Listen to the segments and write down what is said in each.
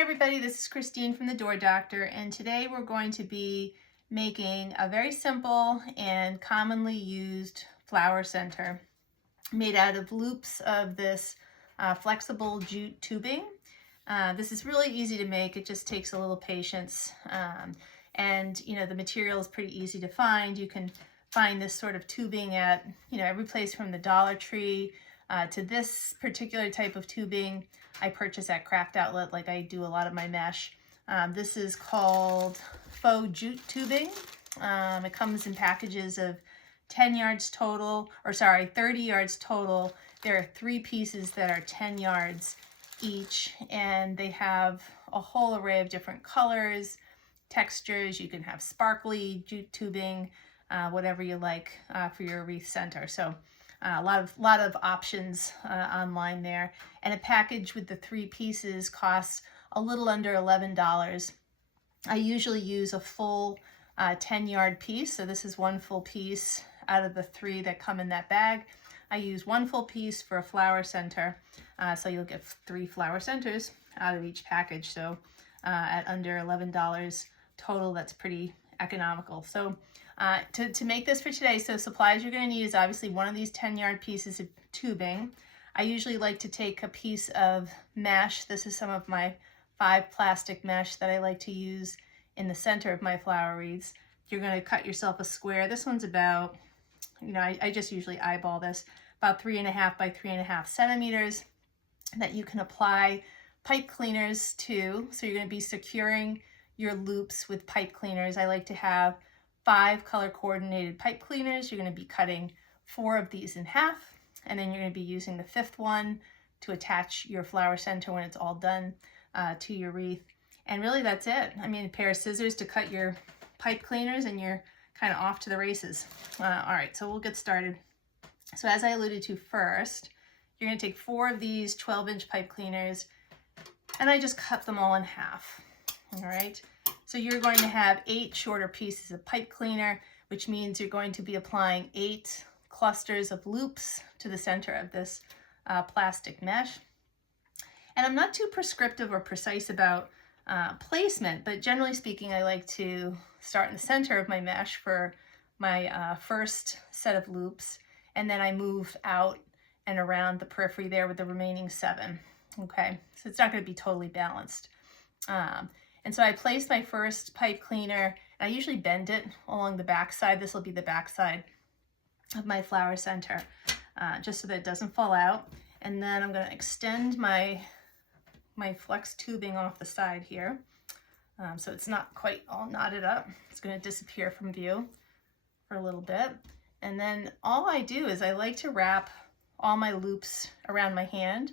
Hi everybody, this is Christine from the Door Doctor, and today we're going to be making a very simple and commonly used flower center made out of loops of this flexible jute tubing. This is really easy to make. It just takes a little patience, and the material is pretty easy to find. You can find this sort of tubing at every place from the Dollar Tree to this particular type of tubing I purchase at Craft Outlet, like I do a lot of my mesh. This is called faux jute tubing. It comes in packages of 10 yards total, or sorry, 30 yards total. There are 3 pieces that are 10 yards each, and they have a whole array of different colors, textures. You can have sparkly jute tubing, whatever you like for your wreath center. So a lot of options online there. And a package with the 3 pieces costs a little under $11. I usually use a full 10-yard piece. So this is 1 full piece out of the 3 that come in that bag. I use 1 full piece for a flower center. So you'll get 3 flower centers out of each package. So at under $11 total, that's pretty economical. So to make this for today, so supplies you're going to need is obviously one of these 10-yard pieces of tubing. I usually like to take a piece of mesh. This is some of my 5 plastic mesh that I like to use in the center of my flower wreaths. You're going to cut yourself a square. This one's about, I just usually eyeball this, about 3.5 by 3.5 centimeters that you can apply pipe cleaners to. So you're going to be securing your loops with pipe cleaners. I like to have 5 color coordinated pipe cleaners. You're going to be cutting 4 of these in half, and then you're going to be using the 5th one to attach your flower center when it's all done to your wreath. And really that's it. I mean, a pair of scissors to cut your pipe cleaners and you're kind of off to the races. All right, so we'll get started. So as I alluded to first, you're going to take 4 of these 12-inch pipe cleaners, and I just cut them all in half. All right, so you're going to have 8 shorter pieces of pipe cleaner, which means you're going to be applying 8 clusters of loops to the center of this plastic mesh. And I'm not too prescriptive or precise about placement, but generally speaking, I like to start in the center of my mesh for my first set of loops, and then I move out and around the periphery there with the remaining 7. Okay, so it's not going to be totally balanced. And so I place my first pipe cleaner, and I usually bend it along the back side. This will be the back side of my flower center, just so that it doesn't fall out. And then I'm going to extend my flex tubing off the side here, so it's not quite all knotted up. It's going to disappear from view for a little bit. And then all I do is I like to wrap all my loops around my hand.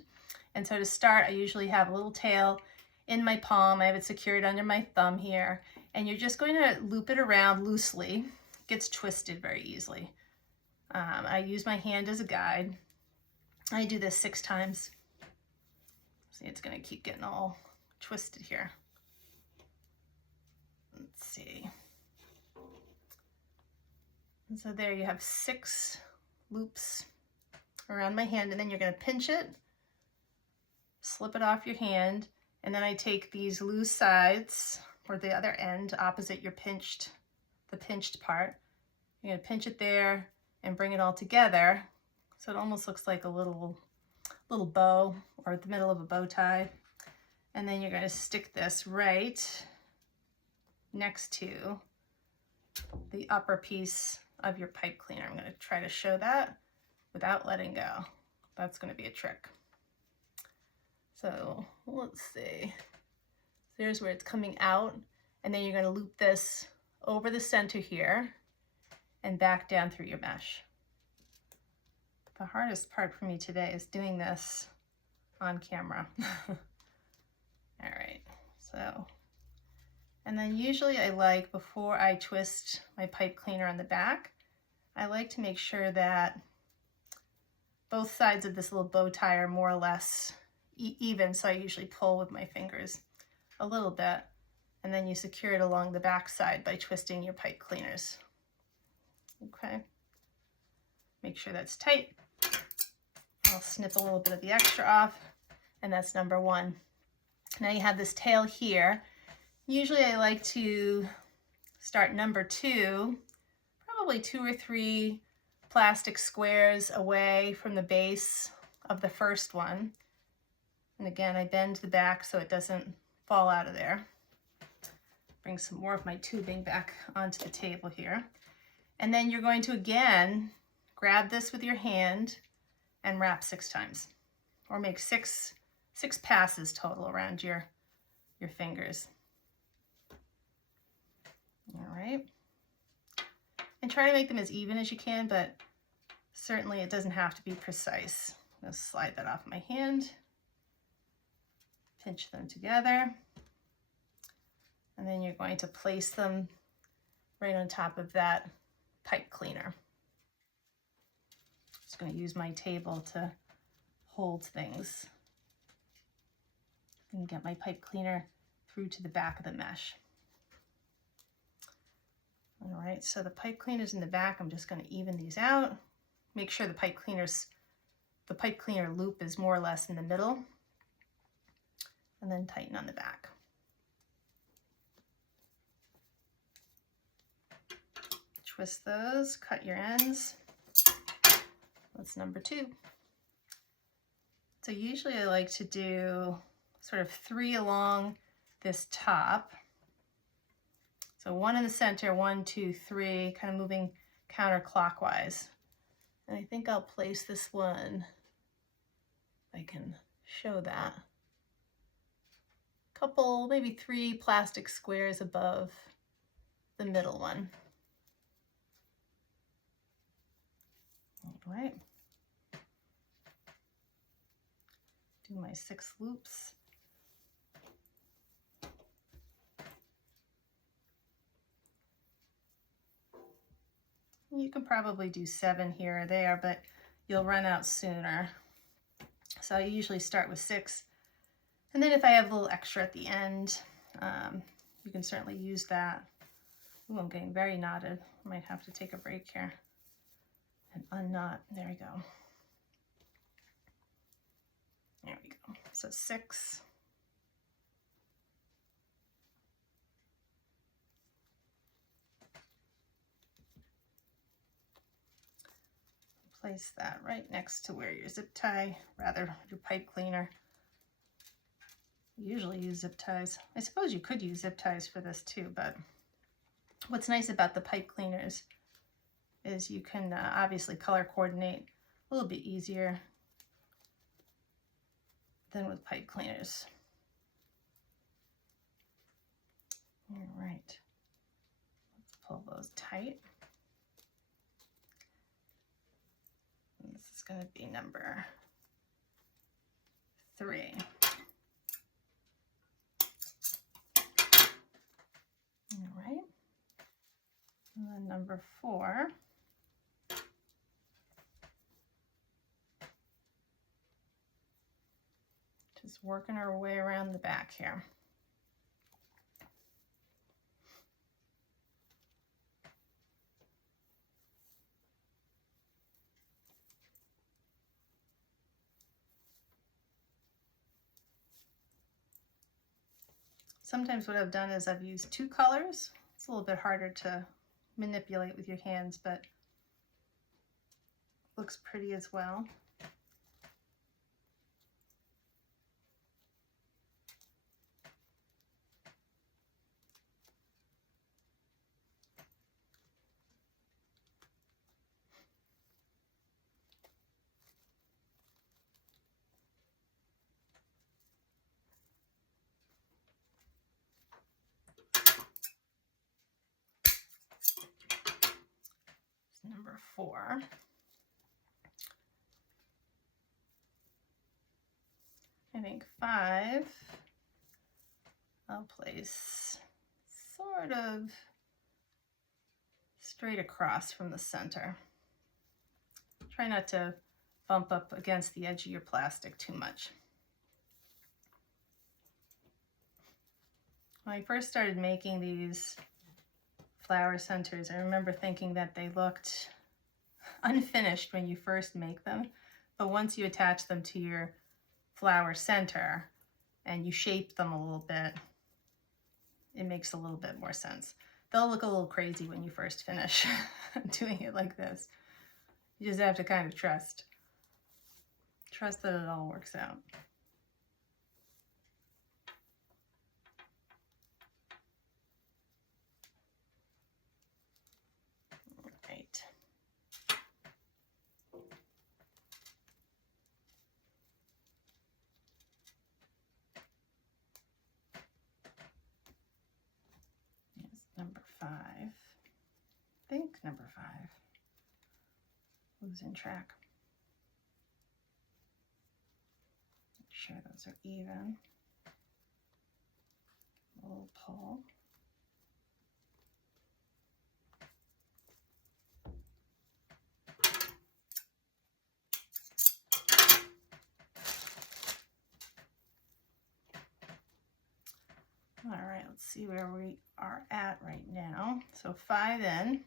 And so to start, I usually have a little tail in my palm. I have it secured under my thumb here, and you're just going to loop it around loosely. It gets twisted very easily. I use my hand as a guide. I do this 6 times. See, it's going to keep getting all twisted here. Let's see. And so there you have 6 loops around my hand, and then you're going to pinch it, slip it off your hand, and then I take these loose sides, or the other end opposite the pinched part. You're going to pinch it there and bring it all together, so it almost looks like a little bow, or the middle of a bow tie. And then you're going to stick this right next to the upper piece of your pipe cleaner. I'm going to try to show that without letting go. That's going to be a trick. So let's see. There's where it's coming out, and then you're going to loop this over the center here and back down through your mesh. The hardest part for me today is doing this on camera. All right, so, and then usually I like, before I twist my pipe cleaner on the back, I like to make sure that both sides of this little bow tie are more or less even, so I usually pull with my fingers a little bit, and then you secure it along the back side by twisting your pipe cleaners. Okay, make sure that's tight. I'll snip a little bit of the extra off, and that's number 1. Now you have this tail here. Usually I like to start number 2, probably 2 or 3 plastic squares away from the base of the first one. And again, I bend the back so it doesn't fall out of there. Bring some more of my tubing back onto the table here. And then you're going to again grab this with your hand and wrap 6 times, or make six passes total around your fingers. All right. And try to make them as even as you can, but certainly it doesn't have to be precise. I'm going to slide that off my hand, pinch them together, and then you're going to place them right on top of that pipe cleaner. Just going to use my table to hold things and get my pipe cleaner through to the back of the mesh. All right, so the pipe cleaner's in the back. I'm just going to even these out. Make sure the pipe cleaner loop is more or less in the middle, and then tighten on the back. Twist those, cut your ends. That's number 2. So usually I like to do sort of 3 along this top. So 1 in the center, 1, 2, 3, kind of moving counterclockwise. And I think I'll place this one, if I can show that, couple, maybe 3 plastic squares above the middle one. All right. Do my 6 loops. You can probably do 7 here or there, but you'll run out sooner. So I usually start with 6. And then if I have a little extra at the end, you can certainly use that. Ooh, I'm getting very knotted. I might have to take a break here and unknot. There we go. There we go. So 6. Place that right next to where your zip tie, rather your pipe cleaner. You usually use zip ties. I suppose you could use zip ties for this too, but what's nice about the pipe cleaners is you can obviously color coordinate a little bit easier than with pipe cleaners. All right, let's pull those tight. And this is going to be number 3. All right, and then number 4. Just working our way around the back here. Sometimes what I've done is I've used 2 colors. It's a little bit harder to manipulate with your hands, but looks pretty as well. Number 4. I think 5, I'll place sort of straight across from the center. Try not to bump up against the edge of your plastic too much. When I first started making these flower centers, I remember thinking that they looked unfinished when you first make them, but once you attach them to your flower center and you shape them a little bit, it makes a little bit more sense. They'll look a little crazy when you first finish doing it like this. You just have to kind of trust that it all works out. Right. Here's number 5. I think number 5. Losing track. Make sure those are even. A little pull. All right, let's see where we are at right now. So 5 in,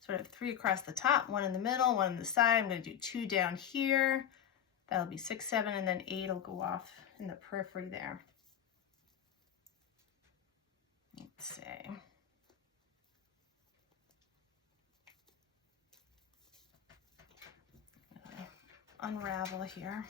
sort of 3 across the top, 1 in the middle, 1 on the side. I'm going to do 2 down here. That'll be 6, 7, and then 8 will go off in the periphery there. Let's see. Unravel here.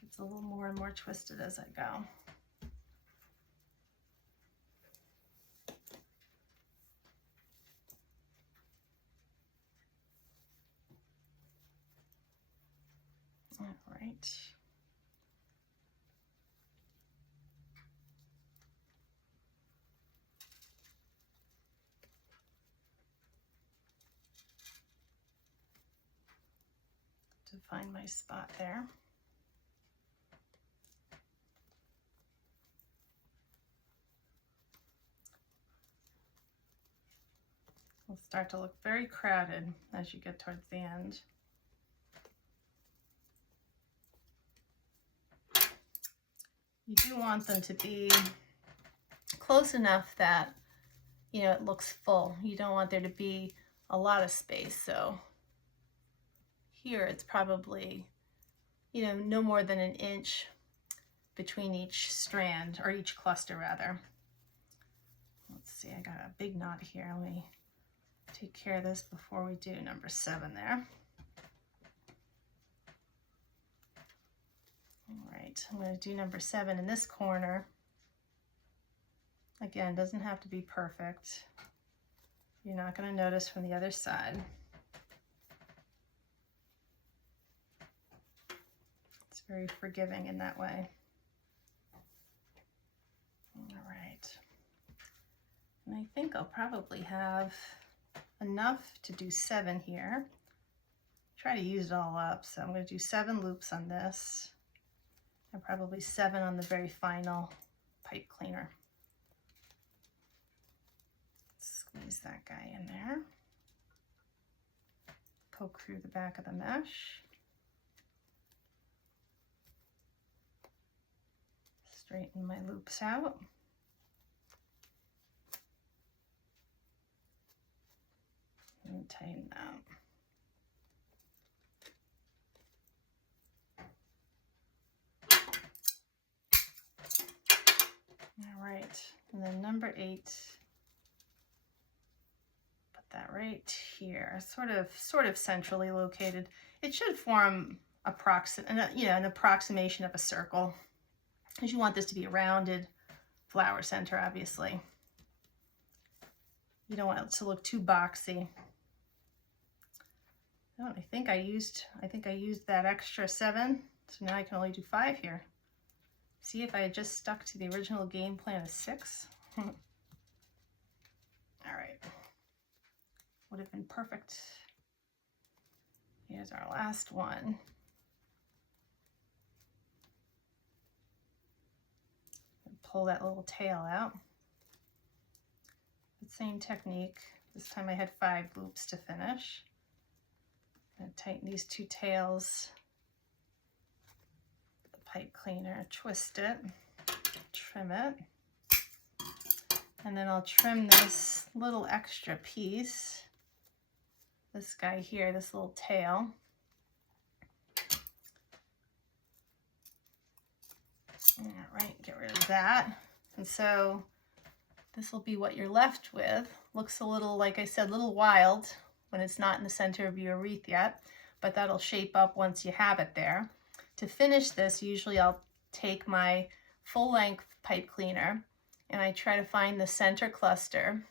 Gets a little more and more twisted as I go. All right. To find my spot there. Will start to look very crowded as you get towards the end. You do want them to be close enough that, you know, it looks full. You don't want there to be a lot of space. So here it's probably, you know, no more than an inch between each strand, or each cluster rather. Let's see, I got a big knot here. Let me take care of this before we do number 7 there. All right, I'm going to do number 7 in this corner. Again, doesn't have to be perfect. You're not going to notice from the other side. It's very forgiving in that way. All right. And I think I'll probably have enough to do 7 here. Try to use it all up. So I'm going to do 7 loops on this, and probably 7 on the very final pipe cleaner. Squeeze that guy in there. Poke through the back of the mesh. Straighten my loops out. And tighten that. All right, and then number 8, put that right here, sort of centrally located. It should form an approximation of a circle, because you want this to be a rounded flower center, obviously. You don't want it to look too boxy. Oh, I think I used that extra 7, so now I can only do 5 here. See, if I had just stuck to the original game plan of 6. All right, would have been perfect. Here's our last one. Pull that little tail out. The same technique. This time I had 5 loops to finish. I'm going to tighten these two tails. The pipe cleaner, twist it, trim it. And then I'll trim this little extra piece. This guy here, this little tail. All right, get rid of that. And so this will be what you're left with. Looks a little, like I said, a little wild when it's not in the center of your wreath yet, but that'll shape up once you have it there. To finish this, usually I'll take my full-length pipe cleaner and I try to find the center cluster,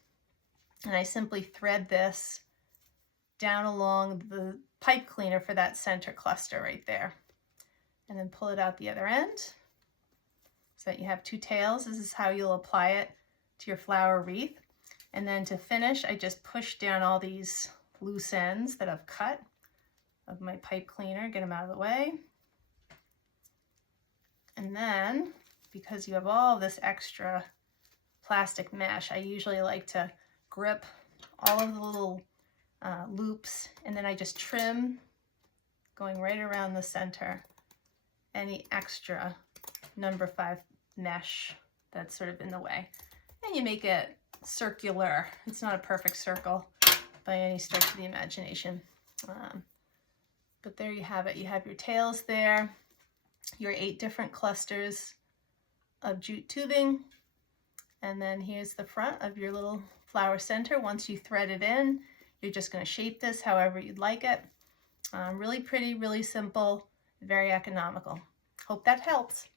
and I simply thread this down along the pipe cleaner for that center cluster right there, and then pull it out the other end so that you have two tails. This is how you'll apply it to your flower wreath. And then to finish, I just push down all these loose ends that I've cut of my pipe cleaner, get them out of the way. And then, because you have all this extra plastic mesh, I usually like to grip all of the little loops, and then I just trim, going right around the center, any extra number 5 mesh that's sort of in the way. And you make it circular. It's not a perfect circle by any stretch of the imagination. But there you have it. You have your tails there, your 8 different clusters of jute tubing, and then here's the front of your little flower center. Once you thread it in, you're just going to shape this however you'd like it. Really pretty, really simple, very economical. Hope that helps.